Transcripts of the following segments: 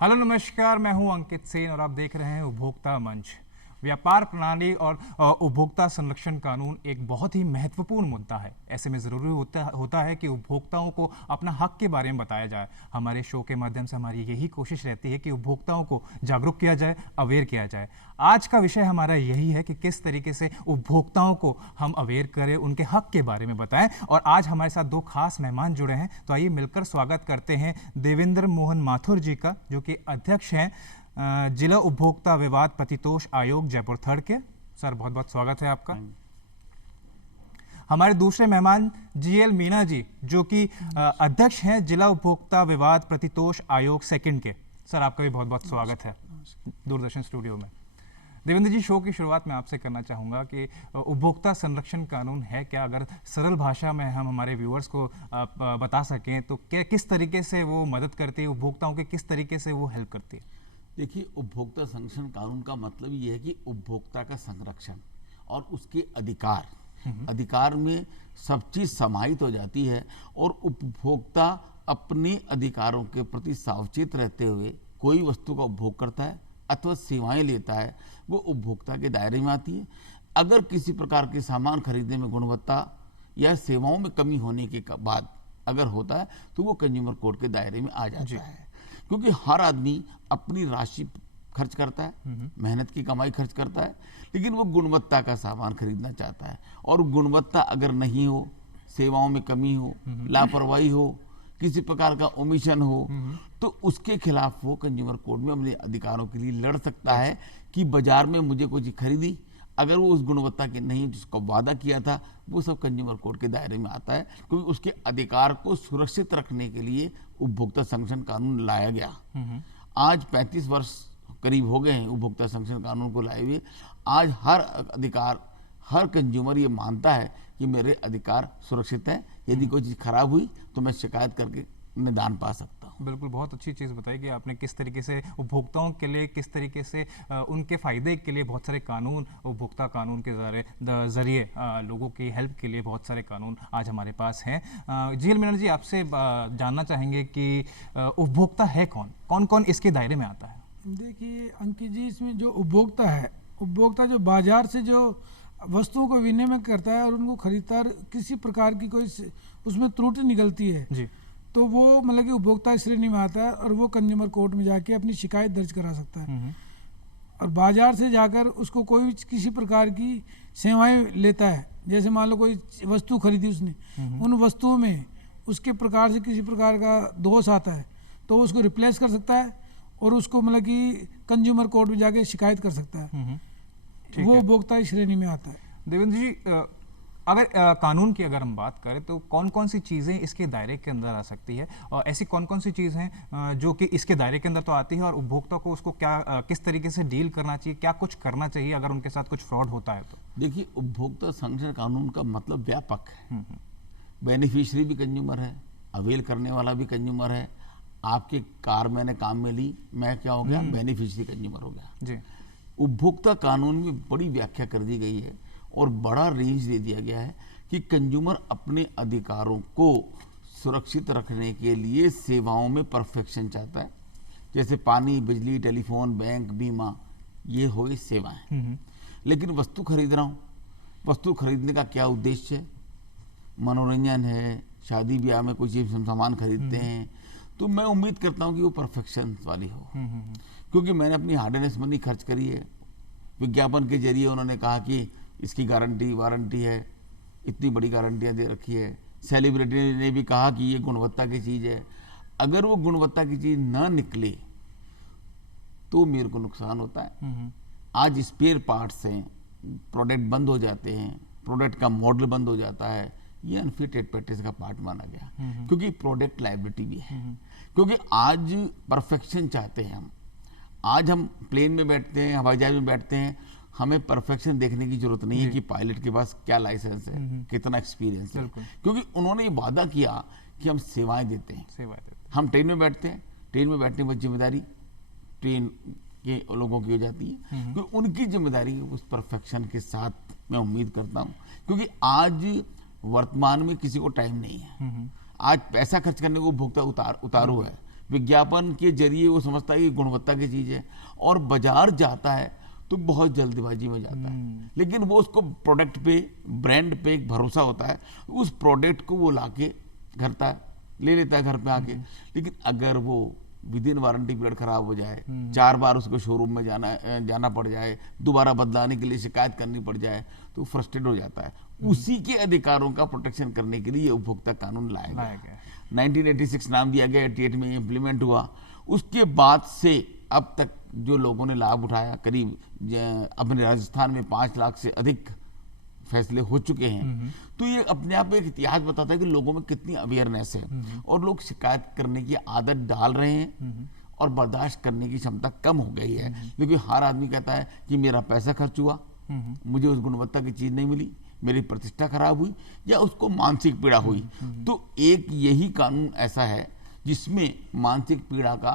Hello नमस्कार, मैं हूं अंकित सेन और आप देख रहे हैं उपभोक्ता मंच। व्यापार प्रणाली और उपभोक्ता संरक्षण कानून एक बहुत ही महत्वपूर्ण मुद्दा है। ऐसे में ज़रूरी होता है कि उपभोक्ताओं को अपना हक के बारे में बताया जाए। हमारे शो के माध्यम से हमारी यही कोशिश रहती है कि उपभोक्ताओं को जागरूक किया जाए, अवेयर किया जाए। आज का विषय हमारा यही है कि किस तरीके से उपभोक्ताओं को हम अवेयर करें, उनके हक के बारे में बताएं। और आज हमारे साथ दो खास मेहमान जुड़े हैं, तो आइए मिलकर स्वागत करते हैं देवेंद्र मोहन माथुर जी का, जो कि अध्यक्ष हैं जिला उपभोक्ता विवाद प्रतितोष आयोग जयपुर थर्ड के। सर, बहुत बहुत स्वागत है आपका। हमारे दूसरे मेहमान जीएल मीना जी, जो कि अध्यक्ष हैं जिला उपभोक्ता विवाद प्रतितोष आयोग सेकंड के। सर, आपका भी बहुत बहुत स्वागत है दूरदर्शन स्टूडियो में। देवेंद्र जी, शो की शुरुआत मैं आपसे करना चाहूँगा कि उपभोक्ता संरक्षण कानून है क्या? अगर सरल भाषा में हम हमारे व्यूअर्स को बता सकें तो किस तरीके से वो मदद करती है, उपभोक्ताओं के किस तरीके से वो हेल्प करती है? देखिए, उपभोक्ता संरक्षण कानून का मतलब ये है कि उपभोक्ता का संरक्षण और उसके अधिकार में सब चीज़ समाहित हो जाती है और उपभोक्ता अपने अधिकारों के प्रति सावचेत रहते हुए कोई वस्तु का उपभोग करता है अथवा सेवाएं लेता है, वो उपभोक्ता के दायरे में आती है। अगर किसी प्रकार के सामान खरीदने में गुणवत्ता या सेवाओं में कमी होने के बाद अगर होता है तो वो कंज्यूमर कोर्ट के दायरे में आ जाता है, क्योंकि हर आदमी अपनी राशि खर्च करता है, मेहनत की कमाई खर्च करता है, लेकिन वो गुणवत्ता का सामान खरीदना चाहता है। और गुणवत्ता अगर नहीं हो, सेवाओं में कमी हो, लापरवाही हो, किसी प्रकार का ओमिशन हो, तो उसके खिलाफ वो कंज्यूमर कोर्ट में अपने अधिकारों के लिए लड़ सकता है कि बाजार में मुझे कोई चीज खरीदी, अगर वो उस गुणवत्ता के नहीं जिसका वादा किया था, वो सब कंज्यूमर कोर्ट के दायरे में आता है, क्योंकि उसके अधिकार को सुरक्षित रखने के लिए उपभोक्ता संरक्षण कानून लाया गया। आज 35 वर्ष करीब हो गए हैं उपभोक्ता संरक्षण कानून को लाए हुए। आज हर कंज्यूमर ये मानता है कि मेरे अधिकार सुरक्षित हैं। यदि कोई चीज़ खराब हुई तो मैं शिकायत करके निदान पा सकता हूँ। बिल्कुल, बहुत अच्छी चीज़ बताई कि आपने किस तरीके से उपभोक्ताओं के लिए, किस तरीके से उनके फ़ायदे के लिए बहुत सारे कानून, उपभोक्ता कानून के ज़रिए लोगों की हेल्प के लिए बहुत सारे कानून आज हमारे पास हैं। जीएल मीना जी, आपसे जानना चाहेंगे कि उपभोक्ता है कौन, कौन कौन इसके दायरे में आता है? देखिए अंकित जी, इसमें जो उपभोक्ता है, उपभोक्ता जो बाजार से जो वस्तुओं को विनिमय करता है और उनको खरीदता है, और किसी प्रकार की कोई उसमें त्रुटि निकलती है जी, तो वो मतलब कि उपभोक्ता श्रेणी में आता है और वो कंज्यूमर कोर्ट में जाके अपनी शिकायत दर्ज करा सकता है। और बाजार से जाकर उसको कोई भी किसी प्रकार की सेवाएं लेता है, जैसे मान लो कोई वस्तु खरीदी उसने, उन वस्तुओं में उसके प्रकार से किसी प्रकार का दोष आता है तो उसको रिप्लेस कर सकता है और उसको मतलब कि कंज्यूमर कोर्ट में जाके शिकायत कर सकता है। वो उपभोक्ता श्रेणी में आता है। देवेंद्र जी, अगर कानून की अगर हम बात करें तो कौन कौन सी चीज़ें इसके दायरे के अंदर आ सकती है, और ऐसी कौन कौन सी चीज़ हैं जो कि इसके दायरे के अंदर तो आती है, और उपभोक्ता को उसको क्या किस तरीके से डील करना चाहिए, क्या कुछ करना चाहिए अगर उनके साथ कुछ फ्रॉड होता है तो? देखिए, उपभोक्ता संरक्षण कानून का मतलब व्यापक है। बेनिफिशियरी भी कंज्यूमर है, अवेल करने वाला भी कंज्यूमर है। आपके कार मैंने काम में ली, मैं क्या हो गया, बेनिफिशियरी कंज्यूमर हो गया जी। उपभोक्ता कानून में बड़ी व्याख्या कर दी गई है और बड़ा रेंज दे दिया गया है कि कंज्यूमर अपने अधिकारों को सुरक्षित रखने के लिए सेवाओं में परफेक्शन चाहता है। जैसे पानी, बिजली, टेलीफोन, बैंक, बीमा, ये हो गई सेवाएं। लेकिन वस्तु खरीद रहा हूँ, वस्तु खरीदने का क्या उद्देश्य है? मनोरंजन है, शादी ब्याह में कोई चीज हम सामान खरीदते हैं, तो मैं उम्मीद करता हूँ कि वो परफेक्शन वाली हो, क्योंकि मैंने अपनी हार्ड एंड मनी खर्च करी है। विज्ञापन के जरिए उन्होंने कहा कि इसकी गारंटी वारंटी है, इतनी बड़ी गारंटियाँ दे रखी है। सेलिब्रिटी ने भी कहा कि ये गुणवत्ता की चीज़ है। अगर वो गुणवत्ता की चीज़ ना निकले तो मेरे को नुकसान होता है। आज स्पेयर पार्ट से प्रोडक्ट बंद हो जाते हैं, प्रोडक्ट का मॉडल बंद हो जाता है, ये अनफिट प्रैक्टिस का पार्ट माना गया, क्योंकि प्रोडक्ट लायबिलिटी भी है। क्योंकि आज परफेक्शन चाहते हैं हम। आज हम प्लेन में बैठते हैं, हवाई जहाज में बैठते हैं, हमें परफेक्शन देखने की जरूरत नहीं है कि पायलट के पास क्या लाइसेंस है, कितना एक्सपीरियंस है, क्योंकि उन्होंने ये वादा किया कि हम सेवाएं देते हैं। हम ट्रेन में बैठते हैं, ट्रेन में बैठने की जिम्मेदारी ट्रेन के लोगों की हो जाती है, क्योंकि उनकी जिम्मेदारी उस परफेक्शन के साथ मैं उम्मीद करता हूँ। क्योंकि आज वर्तमान में किसी को टाइम नहीं है। आज पैसा खर्च करने को उपभोक्ता उतारू है, विज्ञापन के जरिए वो समझता है कि गुणवत्ता की चीज़ है, और बाजार जाता है तो बहुत जल्दबाजी में जाता है। लेकिन वो उसको प्रोडक्ट पे, ब्रांड पे एक भरोसा होता है, उस प्रोडक्ट को वो लाके ले लेता है घर पे आके। लेकिन अगर वो विद इन वारंटी पीरियड खराब हो जाए, 4 बार उसको शोरूम में जाना पड़ जाए, दोबारा बदलाने के लिए शिकायत करनी पड़ जाए, तो फ्रस्ट्रेट हो जाता है। उसी के अधिकारों का प्रोटेक्शन करने के लिए ये उपभोक्ता कानून लाया गया। 1986 नाम दिया गया, 88 में इम्प्लीमेंट हुआ। उसके बाद से अब तक जो लोगों ने लाभ उठाया, करीब अपने राजस्थान में 5 लाख से अधिक फैसले हो चुके हैं। तो ये अपने आप एक इतिहास बताता है कि लोगों में कितनी अवेयरनेस है, और लोग शिकायत करने की आदत डाल रहे हैं और बर्दाश्त करने की क्षमता कम हो गई है। क्योंकि हर आदमी कहता है कि मेरा पैसा खर्च हुआ, मुझे उस गुणवत्ता की चीज नहीं मिली, मेरी प्रतिष्ठा खराब हुई, या उसको मानसिक पीड़ा हुई। तो एक यही कानून ऐसा है जिसमें मानसिक पीड़ा का,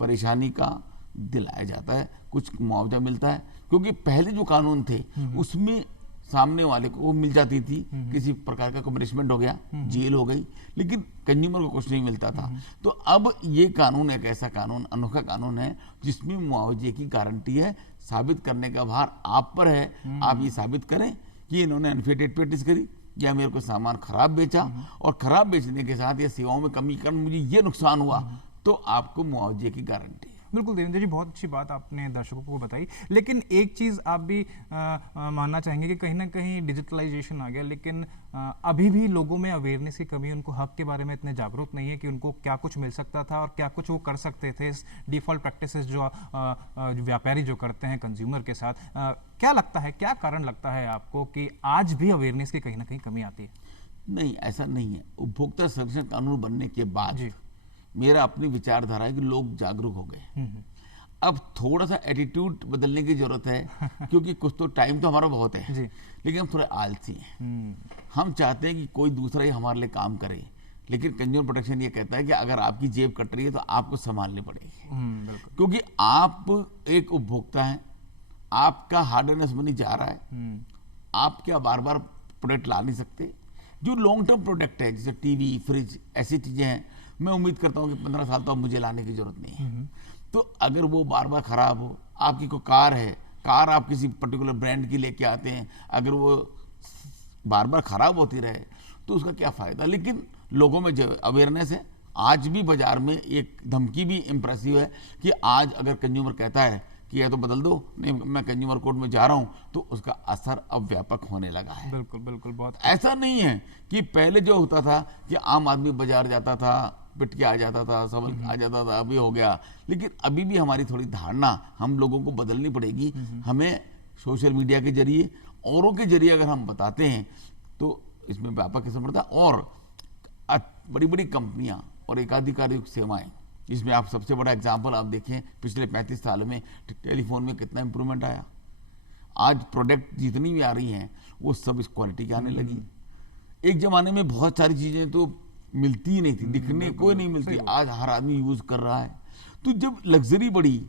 परेशानी का दिलाया जाता है, कुछ मुआवजा मिलता है। क्योंकि पहले जो कानून थे उसमें सामने वाले को वो मिल जाती थी, किसी प्रकार का पनिशमेंट हो गया, जेल हो गई, लेकिन कंज्यूमर को कुछ नहीं मिलता था। तो अब ये कानून एक ऐसा कानून, अनोखा कानून है जिसमें मुआवजे की गारंटी है। साबित करने का भार आप पर है। आप ये साबित करें कि इन्होंने अनफेयर प्रैक्टिस करी, या मेरे को सामान खराब बेचा, और खराब बेचने के साथ या सेवाओं में कमी कर मुझे ये नुकसान हुआ, तो आपको मुआवजे की गारंटी है। बिल्कुल देवेंद्र जी, बहुत अच्छी बात आपने दर्शकों को बताई। लेकिन एक चीज़ आप भी मानना चाहेंगे कि कहीं ना कहीं डिजिटलाइजेशन आ गया, लेकिन अभी भी लोगों में अवेयरनेस की कमी, उनको हक के बारे में इतने जागरूक नहीं है कि उनको क्या कुछ मिल सकता था और क्या कुछ वो कर सकते थे। डिफ़ॉल्ट प्रैक्टिसेस जो व्यापारी जो करते हैं कंज्यूमर के साथ, क्या लगता है, क्या कारण लगता है आपको कि आज भी अवेयरनेस की कहीं ना कहीं कमी आती है? नहीं, ऐसा नहीं है। उपभोक्ता संरक्षण कानून बनने के बाद मेरा अपनी विचारधारा है कि लोग जागरूक हो गए। अब थोड़ा सा एटीट्यूड बदलने की जरूरत है, क्योंकि कुछ तो टाइम तो हमारा बहुत है, लेकिन हम थोड़े आलसी हैं। हम चाहते हैं कि कोई दूसरा ही हमारे लिए काम करे, लेकिन कंज्यूमर प्रोटेक्शन ये कहता है कि अगर आपकी जेब कट रही है तो आपको संभालनी पड़ेगी। क्योंकि आप एक उपभोक्ता हैं, आपका हार्ड अर्न्ड मनी जा रहा है, आप क्या बार बार प्रोडक्ट ला नहीं सकते। जो लॉन्ग टर्म प्रोडक्ट है, जैसे टीवी, फ्रिज, ऐसी चीजें हैं, मैं उम्मीद करता हूँ कि 15 साल तो अब मुझे लाने की जरूरत नहीं है। तो अगर वो बार बार खराब हो, आपकी कोई कार है, कार आप किसी पर्टिकुलर ब्रांड की लेके आते हैं, अगर वो बार बार खराब होती रहे तो उसका क्या फायदा। लेकिन लोगों में जो अवेयरनेस है, आज भी बाजार में एक धमकी भी इंप्रेसिव है कि आज अगर कंज्यूमर कहता है कि या तो बदल दो, नहीं मैं कंज्यूमर कोर्ट में जा रहा हूं, तो उसका असर अब व्यापक होने लगा है। बिल्कुल बिल्कुल, बहुत ऐसा नहीं है कि पहले जो होता था कि आम आदमी बाजार जाता था, पिट के आ जाता था, संभल आ जाता था, अभी हो गया। लेकिन अभी भी हमारी थोड़ी धारणा हम लोगों को बदलनी पड़ेगी। हमें सोशल मीडिया के जरिए, औरों के जरिए अगर हम बताते हैं तो इसमें व्यापक असर पड़ता है। और बड़ी बड़ी कंपनियां और एकाधिकार सेवाएं, इसमें आप सबसे बड़ा एग्जाम्पल आप देखें, पिछले 35 साल में टेलीफोन में कितना इंप्रूवमेंट आया। आज प्रोडक्ट जितनी भी आ रही हैं वो सब इस क्वालिटी की आने लगी। एक जमाने में बहुत सारी चीजें तो मिलती ही नहीं थी, दिखने को नहीं मिलती, आज हर आदमी यूज कर रहा है। तो जब लग्जरी बढ़ी,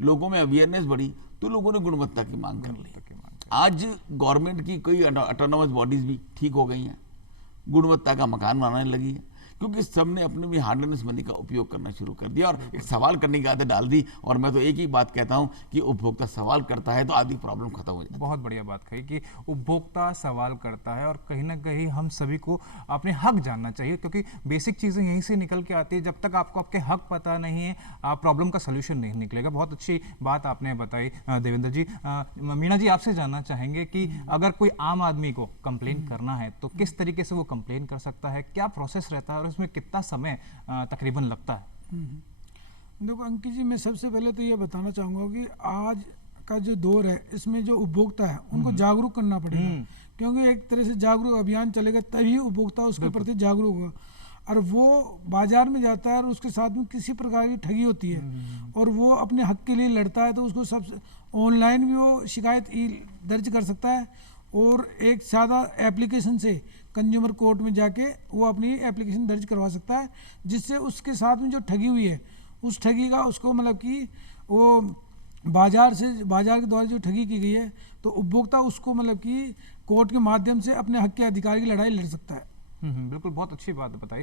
लोगों में अवेयरनेस बढ़ी, तो लोगों ने गुणवत्ता की मांग कर ली। आज गवर्नमेंट की कई ऑटोनोमस बॉडीज भी ठीक हो गई हैं, गुणवत्ता का मकान बनाने लगी है, क्योंकि सबने अपने भी हार्ड अर्न्ड मनी का उपयोग करना शुरू कर दिया और एक सवाल करने की आदत डाल दी। और मैं तो एक ही बात कहता हूं कि उपभोक्ता सवाल करता है तो आधी प्रॉब्लम खत्म हो जाती है। बहुत बढ़िया बात कही कि उपभोक्ता सवाल करता है, और कहीं ना कहीं हम सभी को अपने हक जानना चाहिए, क्योंकि बेसिक चीज़ें यहीं से निकल के आती है। जब तक आपको आपके हक पता नहीं है, प्रॉब्लम का सोल्यूशन नहीं निकलेगा। बहुत अच्छी बात आपने बताई देवेंद्र जी। मीना जी, आपसे जानना चाहेंगे कि अगर कोई आम आदमी को कंप्लेन करना है तो किस तरीके से वो कंप्लेन कर सकता है, क्या प्रोसेस रहता है और उसमें कितना समय तकरीबन लगता है? देखो अंकित जी, मैं सबसे पहले तो ये बताना चाहूँगा कि आज का जो दौर है, इसमें जो उपभोक्ता है उनको जागरूक करना पड़ेगा, क्योंकि एक तरह से जागरूक अभियान चलेगा तभी उपभोक्ता उसके प्रति जागरूक होगा। और वो बाजार में जाता है और उसके साथ में किसी प्रकार की ठगी होती है और वो अपने हक के लिए लड़ता है, तो उसको सबसे ऑनलाइन भी वो शिकायत दर्ज कर सकता है, और एक सादा एप्लीकेशन से कंज्यूमर कोर्ट में जाके वो अपनी एप्लीकेशन दर्ज करवा सकता है, जिससे उसके साथ में जो ठगी हुई है उस ठगी का उसको मतलब कि वो बाजार के द्वारा जो ठगी की गई है, तो उपभोक्ता उसको मतलब कि कोर्ट के माध्यम से अपने हक के अधिकार की लड़ाई लड़ सकता है। बिल्कुल, बहुत अच्छी बात बताई।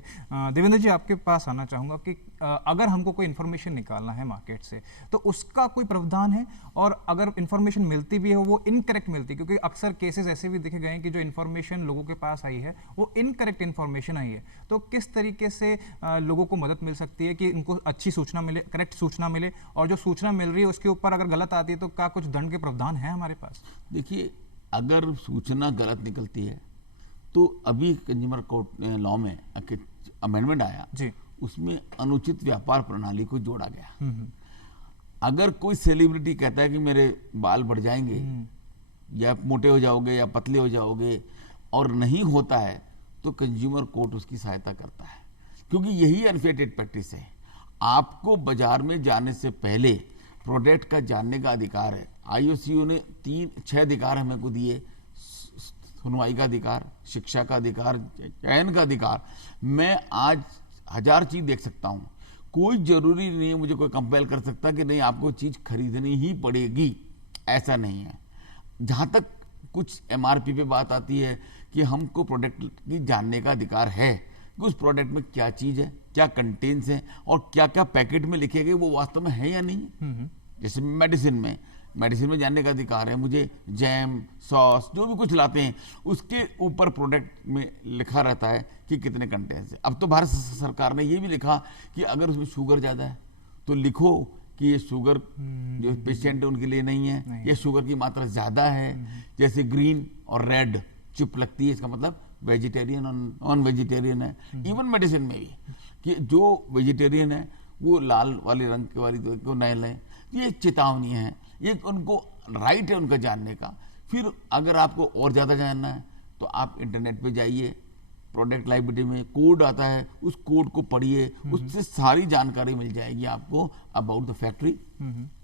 देवेंद्र जी, आपके पास आना चाहूँगा कि अगर हमको कोई इन्फॉर्मेशन निकालना है मार्केट से तो उसका कोई प्रावधान है, और अगर इन्फॉर्मेशन मिलती भी है वो इनकरेक्ट मिलती है, क्योंकि अक्सर केसेस ऐसे भी देखे गए हैं कि जो इन्फॉर्मेशन लोगों के पास आई है वो इनकरेक्ट इन्फॉर्मेशन आई है, तो किस तरीके से लोगों को मदद मिल सकती है कि उनको अच्छी सूचना मिले, करेक्ट सूचना मिले, और जो सूचना मिल रही है उसके ऊपर अगर गलत आती है तो क्या कुछ दंड के प्रावधान है हमारे पास? देखिए, अगर सूचना गलत निकलती है तो अभी कंज्यूमर कोर्ट लॉ में अमेंडमेंट आया जी। उसमें अनुचित व्यापार प्रणाली को जोड़ा गया। अगर कोई सेलिब्रिटी कहता है कि मेरे बाल बढ़ जाएंगे या मोटे हो जाओगे या पतले हो जाओगे और नहीं होता है तो कंज्यूमर कोर्ट उसकी सहायता करता है, क्योंकि यही अनफेटेड प्रैक्टिस है। आपको बाजार में जाने से पहले प्रोडक्ट का जानने का अधिकार है। आईओसीयू ने 6 अधिकार हमें को दिए, सुनवाई का अधिकार, शिक्षा का अधिकार, चयन का अधिकार। मैं आज 1000 चीज देख सकता हूं, कोई जरूरी नहीं है, मुझे कोई कंपेल कर सकता कि नहीं आपको चीज खरीदनी ही पड़ेगी, ऐसा नहीं है। जहां तक कुछ एमआरपी पे बात आती है कि हमको प्रोडक्ट की जानने का अधिकार है कि उस प्रोडक्ट में क्या चीज है, क्या कंटेंट्स है और क्या क्या पैकेट में लिखे गए वो वास्तव में है या नहीं। जैसे मेडिसिन में जानने का अधिकार है मुझे, जैम, सॉस, जो भी कुछ लाते हैं उसके ऊपर प्रोडक्ट में लिखा रहता है कि कितने कंटेंट्स है। अब तो भारत सरकार ने ये भी लिखा कि अगर उसमें शुगर ज़्यादा है तो लिखो कि ये शुगर जो पेशेंट है उनके लिए नहीं है, ये शुगर की मात्रा ज़्यादा है। जैसे ग्रीन और रेड चिप लगती है, इसका मतलब वेजिटेरियन और नॉन वेजिटेरियन है। इवन मेडिसिन में भी कि जो वेजिटेरियन है वो लाल वाले रंग के वाली को नहीं लें, ये चेतावनी है, ये उनको राइट है उनका जानने का। फिर अगर आपको और ज़्यादा जानना है तो आप इंटरनेट पे जाइए, प्रोडक्ट लाइब्रेरी में कोड आता है, उस कोड को पढ़िए, उससे सारी जानकारी मिल जाएगी आपको अबाउट द फैक्ट्री,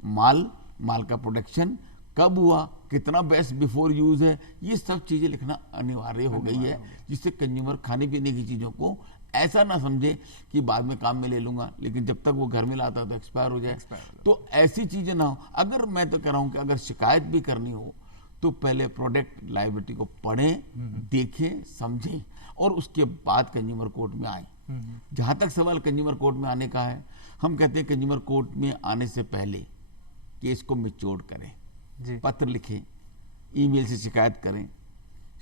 माल का प्रोडक्शन कब हुआ, कितना बेस्ट बिफोर यूज है, ये सब चीज़ें लिखना अनिवार्य हो गई है, जिससे कंज्यूमर खाने पीने की चीज़ों को ऐसा ना समझे कि बाद में काम में ले लूंगा, लेकिन जब तक वो घर में लाता है तो एक्सपायर हो जाए। तो ऐसी चीजें ना हो। अगर मैं तो कह रहा हूं कि अगर शिकायत भी करनी हो तो पहले प्रोडक्ट लायबिलिटी को पढ़ें, देखें, समझें और उसके बाद कंज्यूमर कोर्ट में आए। जहां तक सवाल कंज्यूमर कोर्ट में आने का है, हम कहते हैं कंज्यूमर कोर्ट में आने से पहले केस को मैच्योर करें, पत्र लिखें, ईमेल से शिकायत करें,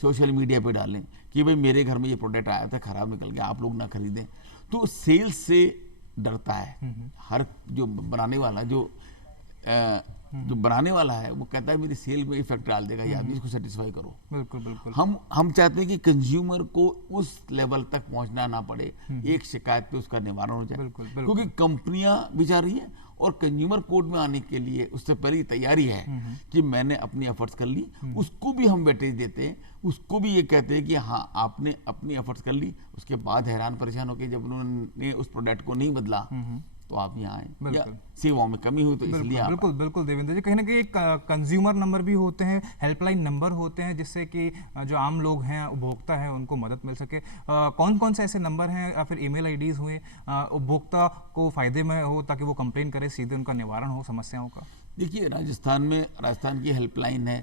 सोशल मीडिया पे डालें कि भाई मेरे घर में ये प्रोडक्ट आया था, खराब निकल गया, आप लोग ना खरीदें। तो सेल्स से डरता है हर जो बनाने वाला जो बनाने वाला है, वो कहता है मेरी सेल में इफेक्ट डाल देगा, या इसको सेटिस्फाई करो। बिल्कुल बिल्कुल। हम चाहते हैं कि कंज्यूमर को उस लेवल तक पहुंचना ना पड़े, एक शिकायत पे उसका निवारण हो जाए। क्योंकि कंपनियां भी जा रही हैं और कंज्यूमर कोर्ट में आने के लिए उससे पहले तैयारी है कि मैंने अपनी एफर्ट्स कर ली, उसको भी हम वेटेज देते हैं, उसको भी ये कहते हैं कि हाँ आपने अपनी एफर्ट्स कर ली, उसके बाद हैरान परेशान होकर जब उन्होंने उस प्रोडक्ट को नहीं बदला तो आप यहाँ आए, या सेवाओं में कमी हुई तो इसलिए आप बिल्कुल बिल्कुल। देवेंद्र जी, कहीं ना कहीं एक कंज्यूमर नंबर भी होते हैं, हेल्पलाइन नंबर होते हैं, जिससे कि जो आम लोग हैं, उपभोक्ता हैं, उनको मदद मिल सके। कौन कौन से ऐसे नंबर हैं या फिर ईमेल आईडीज हुए उपभोक्ता को फायदे में हो ताकि वो कंप्लेन करे, सीधे उनका निवारण हो समस्याओं का? देखिए, राजस्थान की हेल्पलाइन है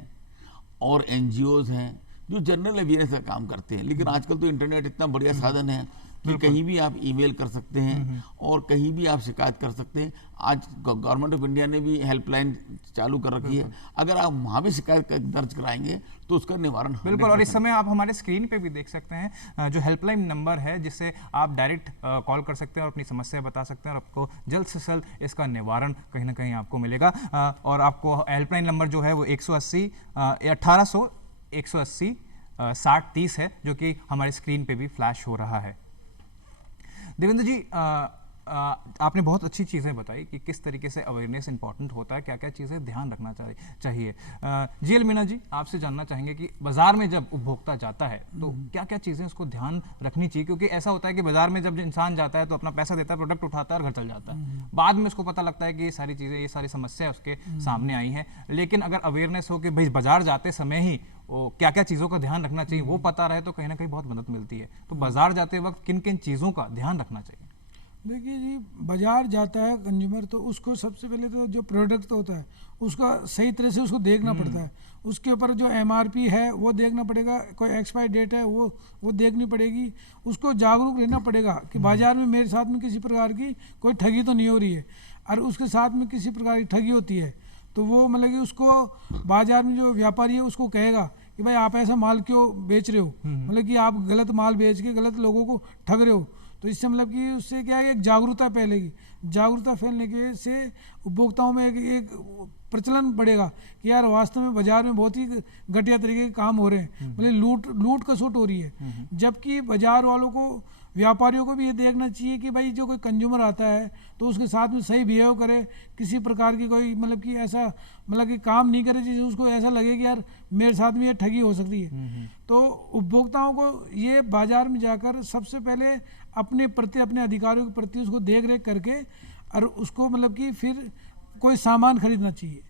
और एनजीओज हैं जो जनरल अवेयरनेस का काम करते हैं। लेकिन आजकल तो इंटरनेट इतना बढ़िया साधन है कि कहीं भी आप ईमेल कर सकते हैं और कहीं भी आप शिकायत कर सकते हैं। आज गवर्नमेंट ऑफ इंडिया ने भी हेल्पलाइन चालू कर रखी है, अगर आप वहाँ भी शिकायत दर्ज कराएंगे तो उसका निवारण बिल्कुल। और इस समय आप हमारे स्क्रीन पे भी देख सकते हैं जो हेल्पलाइन नंबर है, जिससे आप डायरेक्ट कॉल कर सकते हैं और अपनी समस्या बता सकते हैं और आपको जल्द से जल्द इसका निवारण कहीं ना कहीं आपको मिलेगा। और आपको हेल्पलाइन नंबर जो है वो 180 1800 180 6030 है, जो कि हमारे स्क्रीन पे भी फ्लैश हो रहा है। देवेंद्र जी, आपने बहुत अच्छी चीज़ें बताई कि किस तरीके से अवेयरनेस इंपॉर्टेंट होता है, क्या क्या चीज़ें ध्यान रखना चाहिए। जीएल मीना जी, आपसे जानना चाहेंगे कि बाजार में जब उपभोक्ता जाता है तो क्या क्या चीज़ें उसको ध्यान रखनी चाहिए, क्योंकि ऐसा होता है कि बाजार में जब इंसान जाता है तो अपना पैसा देता है, प्रोडक्ट उठाता है और घर चल जाता है। बाद में उसको पता लगता है कि ये सारी चीज़ें, ये सारी समस्याएं उसके सामने आई हैं। लेकिन अगर अवेयरनेस हो कि भाई बाजार जाते समय ही क्या क्या चीज़ों का ध्यान रखना चाहिए, वो पता रहे तो कहीं ना कहीं बहुत मदद मिलती है। तो बाजार जाते वक्त किन किन चीज़ों का ध्यान रखना चाहिए? देखिए जी, बाजार जाता है कंज्यूमर तो उसको सबसे पहले तो जो प्रोडक्ट होता है उसका सही तरह से उसको देखना पड़ता है। उसके ऊपर जो एमआरपी है वो देखना पड़ेगा, कोई एक्सपायरी डेट है वो देखनी पड़ेगी। उसको जागरूक रहना पड़ेगा कि बाजार में मेरे साथ में किसी प्रकार की कोई ठगी तो नहीं हो रही है, और उसके साथ में किसी प्रकार की ठगी होती है तो वो मतलब कि उसको बाजार में जो व्यापारी है उसको कहेगा कि भाई आप ऐसा माल क्यों बेच रहे हो, मतलब कि आप गलत माल बेच के गलत लोगों को ठग रहे हो। तो इससे मतलब कि उससे क्या है, एक जागरूकता फैलेगी। जागरूकता फैलने के से उपभोक्ताओं में एक प्रचलन बढ़ेगा कि यार वास्तव में बाजार में बहुत ही घटिया तरीके के काम हो रहे हैं, मतलब लूट खसोट हो रही है। जबकि बाजार वालों को, व्यापारियों को भी ये देखना चाहिए कि भाई जो कोई कंज्यूमर आता है तो उसके साथ में सही बिहेव करे, किसी प्रकार की कोई मतलब कि ऐसा मतलब कि काम नहीं करे जिससे उसको ऐसा लगे कि यार मेरे साथ में ये ठगी हो सकती है। तो उपभोक्ताओं को ये बाजार में जाकर सबसे पहले अपने प्रति, अपने अधिकारियों के प्रति उसको देख रेख करके और उसको मतलब कि फिर कोई सामान खरीदना चाहिए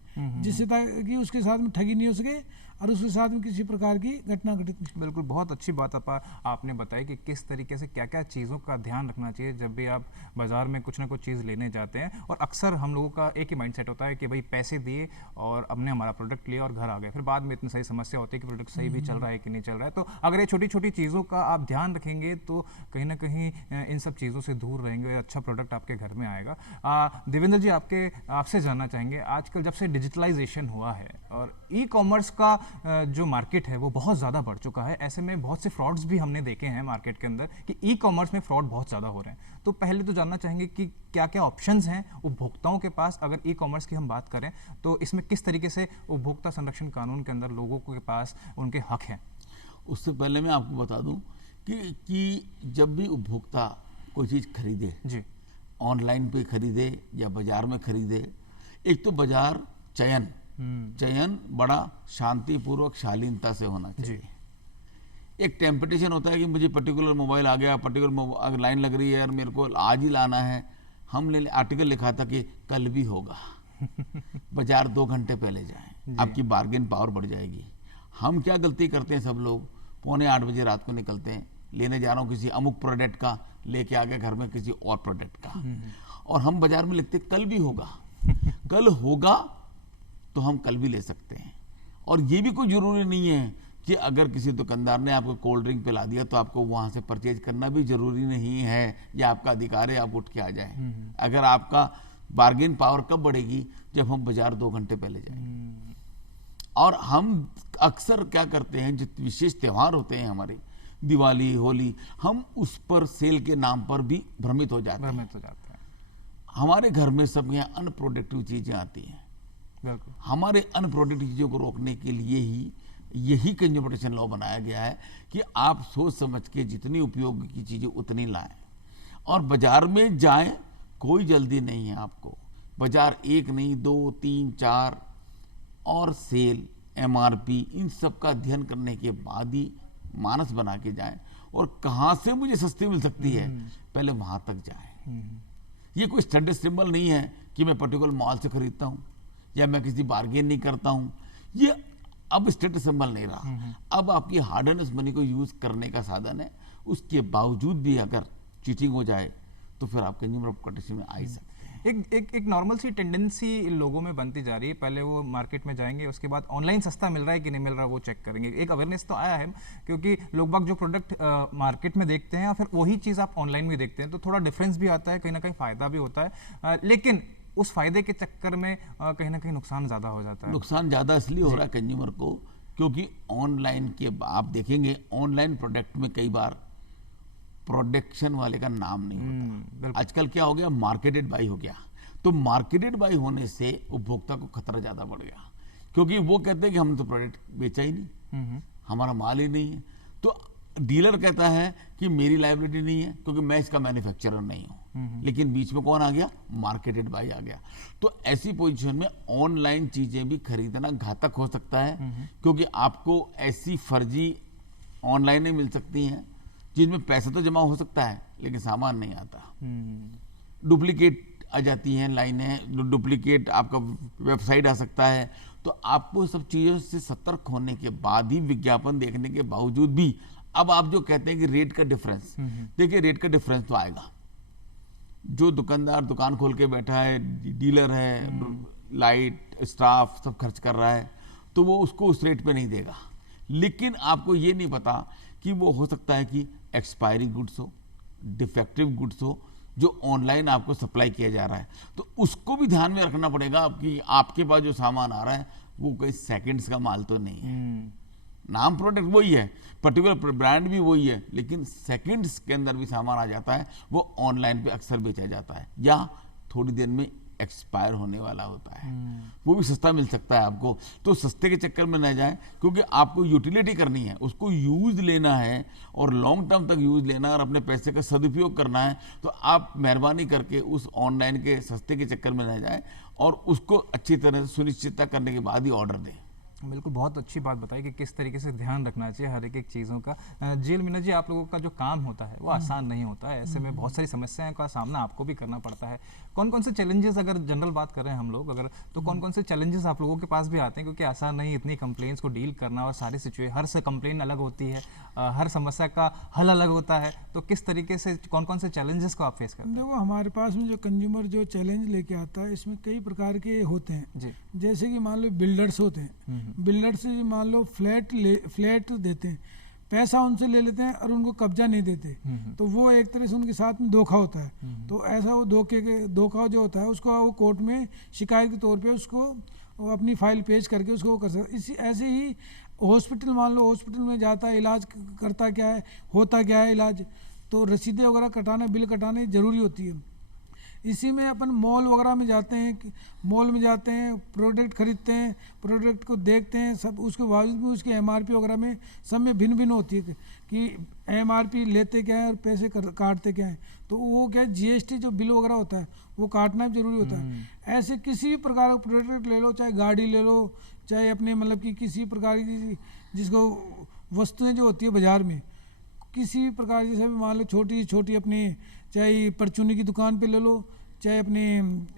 जिससे ताकि उसके साथ में ठगी नहीं हो सके और उसके साथ में किसी प्रकार की घटना घटित नहीं। बिल्कुल, बहुत अच्छी बात आपने बताई कि किस तरीके से क्या क्या चीज़ों का ध्यान रखना चाहिए जब भी आप बाज़ार में कुछ ना कुछ चीज़ लेने जाते हैं। और अक्सर हम लोगों का एक ही माइंडसेट होता है कि भाई पैसे दिए और हमने हमारा प्रोडक्ट लिया और घर आ गए, फिर बाद में इतनी सारी समस्या होती है कि प्रोडक्ट सही भी चल रहा है कि नहीं चल रहा है। तो अगर ये छोटी छोटी चीज़ों का आप ध्यान रखेंगे तो कहीं ना कहीं इन सब चीज़ों से दूर रहेंगे, अच्छा प्रोडक्ट आपके घर में आएगा। देवेंद्र जी, आपसे जानना चाहेंगे, आजकल जब से डिजिटलाइजेशन हुआ है और ई कॉमर्स का जो मार्केट है वो बहुत ज़्यादा बढ़ चुका है, ऐसे में बहुत से फ्रॉड्स भी हमने देखे हैं मार्केट के अंदर कि ई कॉमर्स में फ्रॉड बहुत ज़्यादा हो रहे हैं। तो पहले तो जानना चाहेंगे कि क्या क्या ऑप्शंस हैं उपभोक्ताओं के पास अगर ई कॉमर्स की हम बात करें, तो इसमें किस तरीके से उपभोक्ता संरक्षण कानून के अंदर लोगों के पास उनके हक हैं। उससे पहले मैं आपको बता दूं कि जब भी उपभोक्ता कोई चीज़ खरीदे जी, ऑनलाइन पे खरीदे या बाजार में खरीदे, एक तो बाजार चयन बड़ा शांतिपूर्वक शालीनता से होना चाहिए। एक टेम्पटेशन होता है कि मुझे पर्टिकुलर मोबाइल आ गया, पर्टिकुलर लाइन लग रही है यार मेरे को आज ही लाना है, हम आर्टिकल लिखा था कि कल भी होगा बाजार 2 घंटे पहले जाएं, आपकी बार्गेन पावर बढ़ जाएगी। हम क्या गलती करते हैं, सब लोग 7:45 बजे रात को निकलते हैं, लेने जा रहा हूँ किसी अमुक प्रोडक्ट का, लेके आ गया घर में किसी और प्रोडक्ट का, और हम बाजार में लिखते कल भी होगा कल होगा तो हम कल भी ले सकते हैं। और ये भी कोई ज़रूरी नहीं है कि अगर किसी दुकानदार ने आपको कोल्ड ड्रिंक पिला दिया तो आपको वहाँ से परचेज करना भी ज़रूरी नहीं है, या आपका अधिकार है आप उठ के आ जाएं। अगर आपका बार्गेन पावर कब बढ़ेगी, जब हम बाजार 2 घंटे पहले जाएंगे। और हम अक्सर क्या करते हैं, जो विशेष त्यौहार होते हैं हमारे, दिवाली, होली, हम उस पर सेल के नाम पर भी भ्रमित हो जाते हैं। हमारे घर में सब यहाँ अनप्रोडक्टिव चीज़ें आती हैं। हमारे अनप्रोडक्टिव चीज़ों को रोकने के लिए ही यही कंज्यूमर प्रोटेक्शन लॉ बनाया गया है कि आप सोच समझ के जितनी उपयोग की चीज़ें उतनी लाएं और बाजार में जाएं। कोई जल्दी नहीं है आपको, बाजार 1 नहीं 2 3 4 और सेल, एमआरपी, इन सब का अध्ययन करने के बाद ही मानस बना के जाएं। और कहाँ से मुझे सस्ती मिल सकती है, पहले वहां तक जाएं। ये कोई स्टैंडर्ड सिंबल नहीं है कि मैं पर्टिकुलर मॉल से खरीदता हूँ या मैं किसी बार्गेन नहीं करता हूँ। ये अब स्टेटस सिंबल नहीं रहा, अब आपकी हार्ड अर्न्ड मनी को यूज करने का साधन है। उसके बावजूद भी अगर चीटिंग हो जाए तो फिर आप कंज्यूमर प्रोटेक्शन में आ ही सकते हैं। एक नॉर्मल सी टेंडेंसी लोगों में बनती जा रही है, पहले वो मार्केट में जाएंगे, उसके बाद ऑनलाइन सस्ता मिल रहा है कि नहीं मिल रहा वो चेक करेंगे। एक अवेयरनेस तो आया है क्योंकि लोग बाग जो प्रोडक्ट मार्केट में देखते हैं और फिर वही चीज़ आप ऑनलाइन में देखते हैं, तो थोड़ा डिफरेंस भी आता है, कहीं ना कहीं फ़ायदा भी होता है, लेकिन उस फायदे के चक्कर में कहीं ना कहीं नुकसान ज़्यादा हो जाता है। नुकसान ज़्यादा इसलिए हो रहा है कंज्यूमर को क्योंकि ऑनलाइन के आप देखेंगे ऑनलाइन प्रोडक्ट में कई बार प्रोडक्शन वाले का नाम नहीं होता। आजकल क्या हो गया, मार्केटेड बाई हो गया। तो मार्केटेड बाई होने से उपभोक्ता को खतरा ज़्यादा बढ़ गया क्योंकि वो कहते हैं कि हमने तो प्रोडक्ट बेचा ही नहीं, हमारा माल ही नहीं है। तो डीलर कहता है कि मेरी लायबिलिटी नहीं है क्योंकि मैं इसका मैन्युफैक्चरर नहीं हूँ, लेकिन बीच में कौन आ गया, मार्केटेड बाई आ गया। तो ऐसी पोजीशन में ऑनलाइन चीजें भी खरीदना घातक हो सकता है क्योंकि आपको ऐसी फर्जी ऑनलाइन मिल सकती हैं जिनमें पैसा तो जमा हो सकता है लेकिन सामान नहीं आता, डुप्लीकेट आ जाती हैं लाइनें, डुप्लीकेट आपका वेबसाइट आ सकता है। तो आपको सब चीज़ों से सतर्क होने के बाद ही विज्ञापन देखने के बावजूद भी अब आप जो कहते हैं कि रेट का डिफरेंस, देखिए रेट का डिफरेंस तो आएगा, जो दुकानदार दुकान खोल के बैठा है, डीलर है, लाइट स्टाफ सब खर्च कर रहा है, तो वो उसको उस रेट पे नहीं देगा। लेकिन आपको ये नहीं पता कि वो हो सकता है कि एक्सपायरी गुड्स हो, डिफेक्टिव गुड्स हो, जो ऑनलाइन आपको सप्लाई किया जा रहा है, तो उसको भी ध्यान में रखना पड़ेगा कि आपके पास जो सामान आ रहा है वो कोई सेकंड्स का माल तो नहीं है। नाम प्रोडक्ट वही है, पर्टिकुलर ब्रांड भी वही है, लेकिन सेकंड्स के अंदर भी सामान आ जाता है, वो ऑनलाइन पे अक्सर बेचा जाता है या थोड़ी देर में एक्सपायर होने वाला होता है। वो भी सस्ता मिल सकता है आपको, तो सस्ते के चक्कर में न जाए, क्योंकि आपको यूटिलिटी करनी है, उसको यूज लेना है और लॉन्ग टर्म तक यूज लेना है और अपने पैसे का सदुपयोग करना है। तो आप मेहरबानी करके उस ऑनलाइन के सस्ते के चक्कर में न जाए और उसको अच्छी तरह से सुनिश्चितता करने के बाद ही ऑर्डर दें। बिल्कुल, बहुत अच्छी बात बताई कि किस तरीके से ध्यान रखना चाहिए हर एक चीज़ों का। जेल मीना जी, आप लोगों का जो काम होता है वो आसान नहीं होता है, ऐसे में बहुत सारी समस्याओं का सामना आपको भी करना पड़ता है। कौन कौन से चैलेंजेस, अगर जनरल बात कर रहे हैं हम लोग अगर, तो कौन कौन से चैलेंजेस आप लोगों के पास भी आते हैं? क्योंकि आसान नहीं इतनी कंप्लेंट्स को डील करना और सारी सिचुएशन, हर से कंप्लेन अलग होती है, हर समस्या का हल अलग होता है, तो किस तरीके से कौन कौन से चैलेंजेस को आप फेस करते हैं? देखो, हमारे पास में जो कंज्यूमर जो चैलेंज लेके आता है, इसमें कई प्रकार के होते हैं जी। जैसे कि मान लो बिल्डर्स होते हैं, बिल्डर से मान लो फ्लैट देते हैं, पैसा उनसे ले लेते हैं और उनको कब्जा नहीं देते, तो वो एक तरह से उनके साथ में धोखा होता है। तो ऐसा वो धोखा जो होता है उसको वो कोर्ट में शिकायत के तौर पे उसको वो अपनी फाइल पेश करके उसको वो कर सकते। इसी ऐसे ही हॉस्पिटल, मान लो हॉस्पिटल में जाता है, इलाज करता क्या है, होता क्या है इलाज, तो रसीदें वगैरह कटाना, बिल कटाने ज़रूरी होती है। इसी में अपन मॉल वगैरह में जाते हैं, मॉल में जाते हैं, प्रोडक्ट खरीदते हैं, प्रोडक्ट को देखते हैं, सब उसके बावजूद भी उसके एमआरपी वगैरह में सब में भिन्न भिन्न होती है कि एमआरपी लेते क्या है और पैसे काटते क्या है। तो वो क्या है, जीएसटी जो बिल वगैरह होता है वो काटना भी जरूरी होता है। ऐसे किसी भी प्रकार का प्रोडक्ट ले लो, चाहे गाड़ी ले लो, चाहे अपने मतलब कि किसी प्रकार की जिसको वस्तुएँ जो होती है बाजार में, किसी भी प्रकार जैसे मान लो छोटी छोटी अपनी, चाहे परचूनी की दुकान पे ले लो, चाहे अपने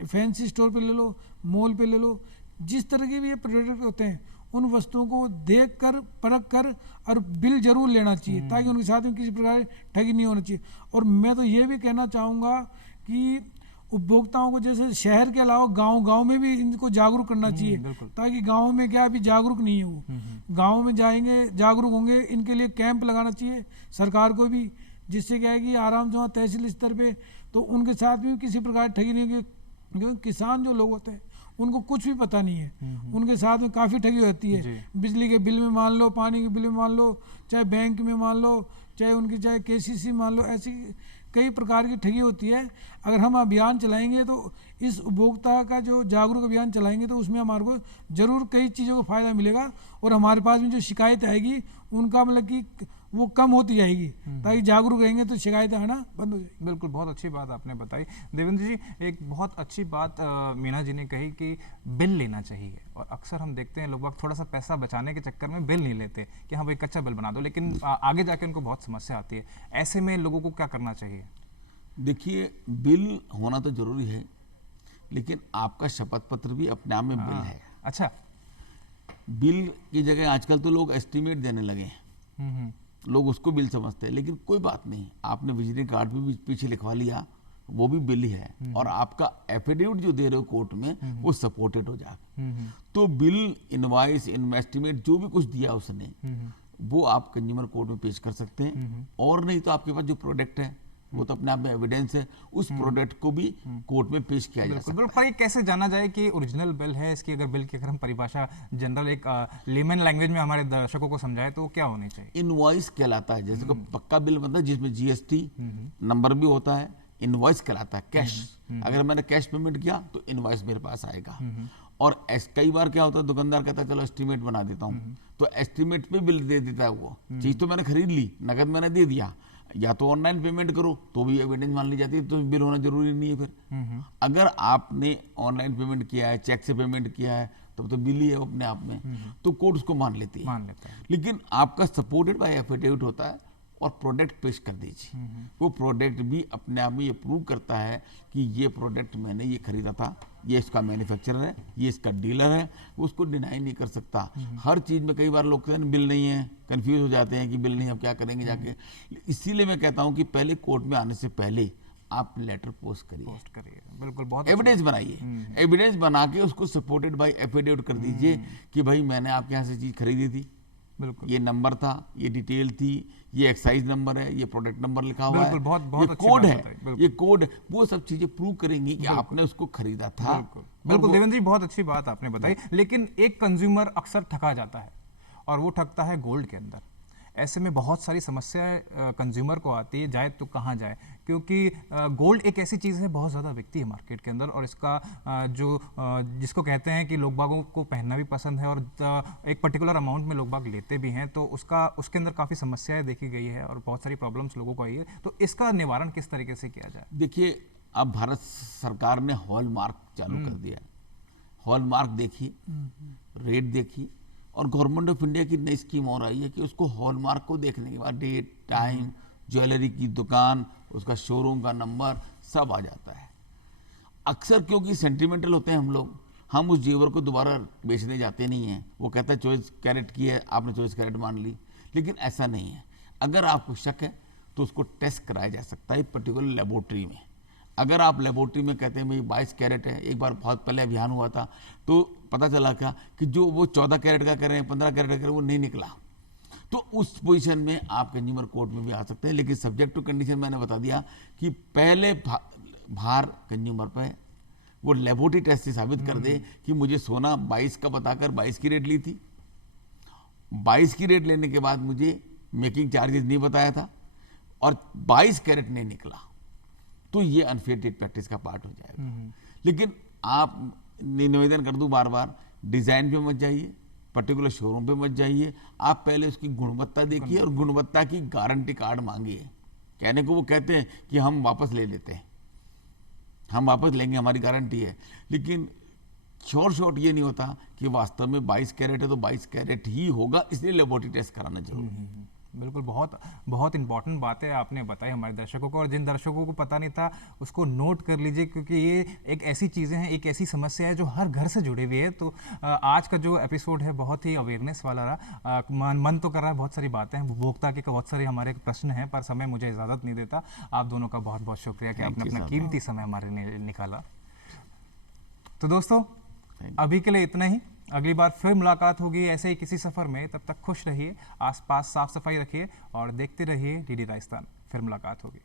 फैंसी स्टोर पे ले लो, मॉल पे ले लो, जिस तरह के भी ये प्रोडक्ट होते हैं, उन वस्तुओं को देख कर, परख कर और बिल जरूर लेना चाहिए, ताकि उनके साथ में किसी प्रकार की ठगी नहीं होना चाहिए। और मैं तो ये भी कहना चाहूँगा कि उपभोक्ताओं को जैसे शहर के अलावा गांव में भी इनको जागरूक करना चाहिए, ताकि गांव में क्या अभी जागरूक नहीं है, वो गांव में जाएंगे, जागरूक होंगे। इनके लिए कैंप लगाना चाहिए सरकार को भी, जिससे क्या है कि आराम से वहाँ तहसील स्तर पे तो उनके साथ भी किसी प्रकार ठगी नहीं होगी। क्योंकि किसान जो लोग होते हैं उनको कुछ भी पता नहीं है, उनके साथ में काफ़ी ठगी होती है। बिजली के बिल में मान लो, पानी के बिल में मान लो, चाहे बैंक में मान लो, चाहे उनकी चाहे केसीसी मान लो, ऐसी कई प्रकार की ठगी होती है। अगर हम अभियान चलाएंगे तो इस उपभोक्ता का जो जागरूक अभियान चलाएंगे तो उसमें हमारे को जरूर कई चीज़ों को फ़ायदा मिलेगा और हमारे पास में जो शिकायत आएगी उनका मतलब कि वो कम होती जाएगी, ताकि जागरूक रहेंगे तो शिकायतें आना बंद हो जाएगी। बिल्कुल, बहुत अच्छी बात आपने बताई। देवेंद्र जी, एक बहुत अच्छी बात मीना जी ने कही कि बिल लेना चाहिए, और अक्सर हम देखते हैं लोग थोड़ा सा पैसा बचाने के चक्कर में बिल नहीं लेते कि हाँ भाई कच्चा बिल बना दो, लेकिन आगे जाके उनको बहुत समस्या आती है। ऐसे में लोगों को क्या करना चाहिए? देखिए, बिल होना तो जरूरी है, लेकिन आपका शपथ पत्र भी अपने आप में बिल है। अच्छा, बिल की जगह आजकल तो लोग एस्टीमेट देने लगे हैं, लोग उसको बिल समझते हैं, लेकिन कोई बात नहीं, आपने विजिटिंग कार्ड भी पीछे लिखवा लिया, वो भी बिल ही है, और आपका एफिडेविट जो दे रहे हो कोर्ट में वो सपोर्टेड हो जाए। तो बिल, इनवॉइस, एस्टीमेट जो भी कुछ दिया उसने, वो आप कंज्यूमर कोर्ट में पेश कर सकते हैं। और नहीं तो आपके पास जो प्रोडक्ट है वो तो अपने आप में एविडेंस है, उस प्रोडक्ट को भी कोर्ट में पेश किया जा सकता है। पर ये कैसे जाना जाए कि ओरिजिनल बिल है इसकी? अगर बिल की अगर हम परिभाषा जनरल एक लेमन लैंग्वेज में हमारे दर्शकों को समझाए तो क्या होनी चाहिए? इनवॉइस कहलाता है, जैसे को पक्का बिल मतलब जिसमें जीएसटी नंबर भी होता है। इनवॉइस कहलाता है कैश, अगर मैंने कैश पेमेंट किया तो इनवॉइस मेरे पास आएगा। और कई बार क्या होता है, दुकानदार कहता है चलो एस्टीमेट बना देता हूँ, तो एस्टीमेट पे बिल दे देता है। वो चीज तो मैंने खरीद ली, नगद मैंने दे दिया, या तो ऑनलाइन पेमेंट करो तो भी एविडेंस मान ली जाती है, तो बिल होना जरूरी नहीं है। फिर अगर आपने ऑनलाइन पेमेंट किया है, चेक से पेमेंट किया है, तब तो बिल ही है अपने आप में, तो कोर्ट उसको मान लेती है, मान लेता है। लेकिन आपका सपोर्टेड बाय एफिडेविट होता है और प्रोडक्ट पेश कर दीजिए। वो प्रोडक्ट भी अपने आप में ये प्रूव करता है कि ये प्रोडक्ट मैंने ये खरीदा था, ये इसका मैन्युफैक्चरर है, ये इसका डीलर है, वो उसको डिनाई नहीं कर सकता। हर चीज़ में कई बार लोग कहते हैं बिल नहीं है, कंफ्यूज हो जाते हैं कि बिल नहीं, अब क्या करेंगे जाके। इसीलिए मैं कहता हूँ कि पहले कोर्ट में आने से पहले आप लेटर पोस्ट करिए, पोस्ट करिए, बिल्कुल बहुत एविडेंस बनाइए, एविडेंस बना के उसको सपोर्टेड बाय एफिडेविट कर दीजिए कि भाई मैंने आपके यहाँ से चीज खरीदी थी, बिल्कुल ये नंबर था, ये डिटेल थी, ये एक्साइज नंबर है, ये प्रोडक्ट नंबर लिखा हुआ है, बिल्कुल, बहुत ये अच्छी कोड बात है, बताई, बिल्कुल। ये कोड, वो सब चीजें प्रूव करेंगी कि आपने उसको खरीदा था। बिल्कुल देवेंद्र जी, बहुत अच्छी बात आपने बताई। लेकिन एक कंज्यूमर अक्सर ठगा जाता है और वो ठगता है गोल्ड के अंदर। ऐसे में बहुत सारी समस्याएं कंज्यूमर को आती है, जाए तो कहाँ जाए, क्योंकि गोल्ड एक ऐसी चीज़ है बहुत ज़्यादा बिकती है मार्केट के अंदर, और इसका जिसको कहते हैं कि लोग बागों को पहनना भी पसंद है और एक पर्टिकुलर अमाउंट में लोग बाग लेते भी हैं, तो उसके अंदर काफ़ी समस्याएं देखी गई है और बहुत सारी प्रॉब्लम्स लोगों को आई है। तो इसका निवारण किस तरीके से किया जाए? देखिए, अब भारत सरकार ने हॉलमार्क चालू कर दिया है। हॉलमार्क देखिए, रेट देखिए, और गवर्नमेंट ऑफ इंडिया की नई स्कीम और आई है कि उसको हॉलमार्क को देखने के बाद डेट, टाइम, ज्वेलरी की दुकान, उसका शोरूम का नंबर सब आ जाता है। अक्सर क्योंकि सेंटिमेंटल होते हैं हम उस जेवर को दोबारा बेचने जाते नहीं हैं। वो कहता है 24 कैरेट की है, आपने 24 कैरेट मान ली, लेकिन ऐसा नहीं है। अगर आपको शक है तो उसको टेस्ट कराया जा सकता है पर्टिकुलर लेबोरेटरी में। अगर आप लेबोरेटरी में कहते हैं भाई 22 कैरेट है, एक बार बहुत पहले अभियान हुआ था तो पता चला क्या कि जो वो 14 कैरेट का कर रहे हैं, 15 कैरेट का कर रहे हैं, वो नहीं निकला। तो उस पोजीशन में आप कंज्यूमर कोर्ट में भी आ सकते हैं, लेकिन सब्जेक्ट टू कंडीशन मैंने बता दिया कि पहले भार कंज्यूमर पे वो लेबोरेटरी टेस्ट से साबित कर दे कि मुझे सोना 22 का बताकर 22 की रेट ली थी, 22 की रेट लेने के बाद मुझे मेकिंग चार्जेस नहीं बताया था और 22 कैरेट नहीं निकला, तो ये अनफेयर ट्रेड प्रैक्टिस का पार्ट हो जाएगा। लेकिन आप निवेदन कर दूं बार बार, डिजाइन पे मत जाइए, पर्टिकुलर शोरूम पे मत जाइए, आप पहले उसकी गुणवत्ता देखिए और गुणवत्ता की गारंटी कार्ड मांगिए। कहने को वो कहते हैं कि हम वापस ले लेते हैं, हम वापस लेंगे, हमारी गारंटी है, लेकिन शॉर्ट ये नहीं होता कि वास्तव में 22 कैरेट है तो 22 कैरेट ही होगा, इसलिए लेबोरेटरी टेस्ट कराना जरूरी है। बिल्कुल, बहुत बहुत इंपॉर्टेंट बातें आपने बताई हमारे दर्शकों को, और जिन दर्शकों को पता नहीं था उसको नोट कर लीजिए, क्योंकि ये एक ऐसी चीज़ें हैं, एक ऐसी समस्या है जो हर घर से जुड़ी हुई है। तो आज का जो एपिसोड है बहुत ही अवेयरनेस वाला रहा। मन तो कर रहा है, बहुत सारी बातें हैं, उपभोक्ता के बहुत सारे हमारे प्रश्न हैं, पर समय मुझे इजाज़त नहीं देता। आप दोनों का बहुत बहुत शुक्रिया कि आपने अपना कीमती समय हमारे लिए निकाला। तो दोस्तों, अभी के लिए इतना ही। अगली बार फिर मुलाकात होगी ऐसे ही किसी सफ़र में। तब तक खुश रहिए, आसपास साफ सफाई रखिए और देखते रहिए डीडी राजस्थान। फिर मुलाकात होगी।